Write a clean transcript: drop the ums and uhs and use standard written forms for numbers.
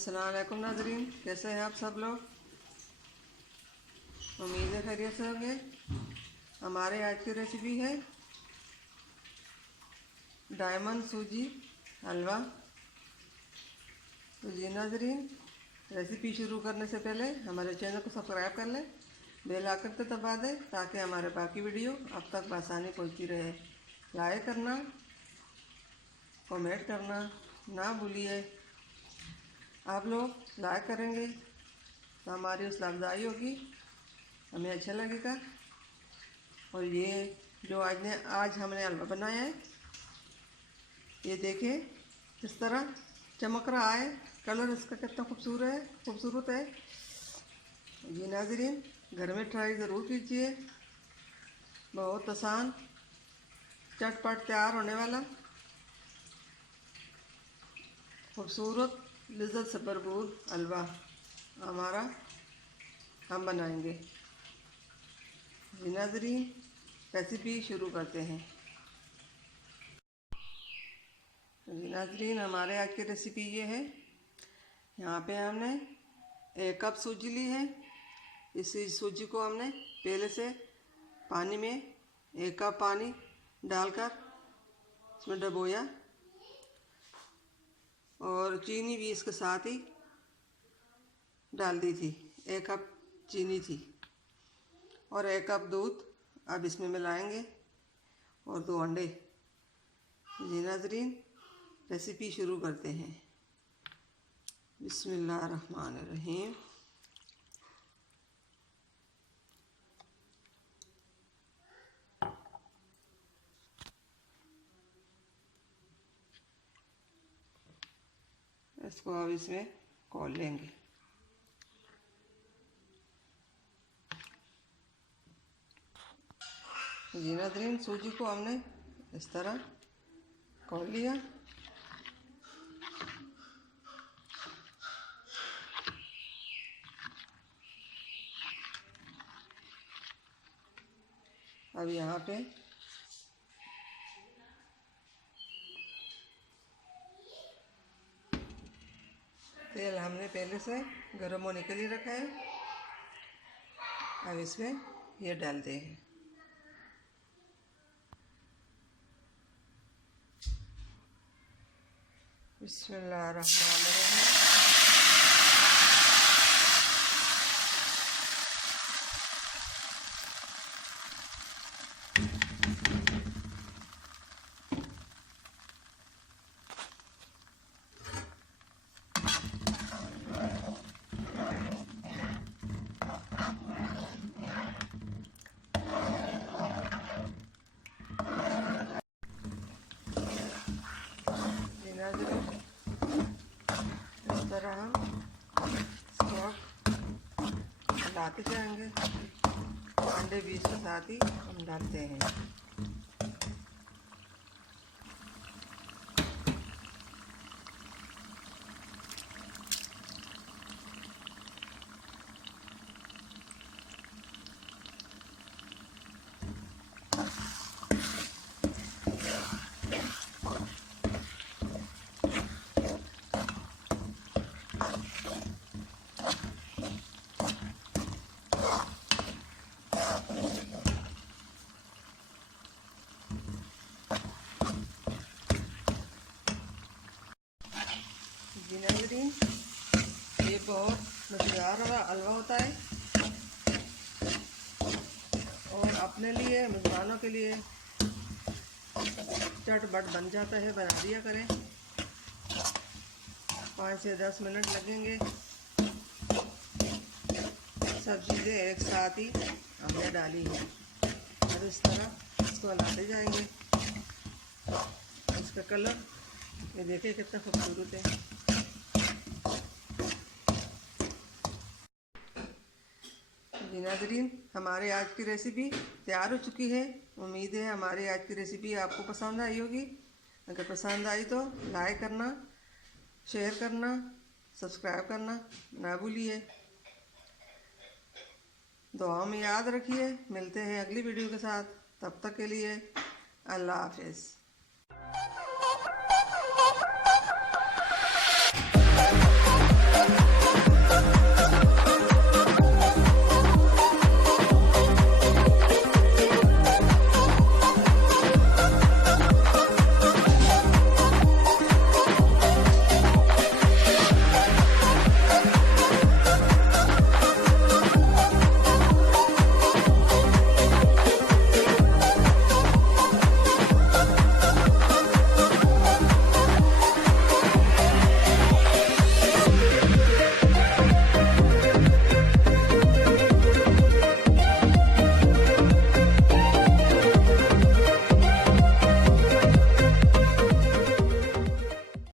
अस्सलाम वालेकुम नाज़रीन, कैसे हैं आप सब लोग। उम्मीद है खैरियत से होंगे। हमारे आज की रेसिपी है डायमंड सूजी हलवा। तो जी नाज़रीन, रेसिपी शुरू करने से पहले हमारे चैनल को सब्सक्राइब कर लें, बेल आइकन को दबा दें ताकि हमारे बाकी वीडियो आप तक बआसानी पहुंचती रहे। लाइक करना, कमेंट करना ना भूलिए। आप लोग लाइक करेंगे तो हमारी हौसला अफजाई होगी, हमें अच्छा लगेगा। और ये जो आज हमने हलवा बनाया है, ये देखें किस तरह चमक रहा है, कलर इसका कितना खूबसूरत है। ये नाज़रीन, घर में ट्राई ज़रूर कीजिए। बहुत आसान, चटपट तैयार होने वाला खूबसूरत लिज़्ज़त से भरपूर हलवा हम बनाएंगे। जी नाज़रीन, रेसिपी शुरू करते हैं। जी नाज़रीन, हमारे आज की रेसिपी ये है। यहाँ पे हमने 1 कप सूजी ली है। इस सूजी को हमने पहले से पानी में 1 कप पानी डालकर इसमें डुबोया और चीनी भी इसके साथ ही डाल दी थी। 1 कप चीनी थी और 1 कप दूध अब इसमें मिलाएंगे और 2 अंडे। जी नाज़रीन, रेसिपी शुरू करते हैं। बिस्मिल्लाहिर्रहमानिर्रहीम। इसको अब इसमें खोल लेंगे। जी नाज़रीन, सूजी को हमने इस तरह खोल लिया। अब यहाँ पे तेल हमने पहले से गर्म होने के लिए रखा है। अब इसमें ये डालते हैं। बिस्मिल्लाहिर्रहमानिर्रहीम। इस तरह हम इसको डालते जाएंगे। अंडे भी इसके साथ ही हम डालते हैं। जी नाज़रीन, ये बहुत मज़ेदार हलवा होता है और अपने लिए, मेहमानों के लिए चटपट बन जाता है। बना दिया करें, 5 से 10 मिनट लगेंगे। सब चीज़ें एक साथ ही हमने डाली हैं और इस तरह इसको हिलाते जाएंगे। इसका कलर ये देखिए कितना खूबसूरत है। जी नाज़रीन, हमारे आज की रेसिपी तैयार हो चुकी है। उम्मीद है हमारी आज की रेसिपी आपको पसंद आई होगी। अगर पसंद आई तो लाइक करना, शेयर करना, सब्सक्राइब करना ना भूलिए। दुआ में याद रखिए। मिलते हैं अगली वीडियो के साथ। तब तक के लिए अल्लाह हाफ़िज़।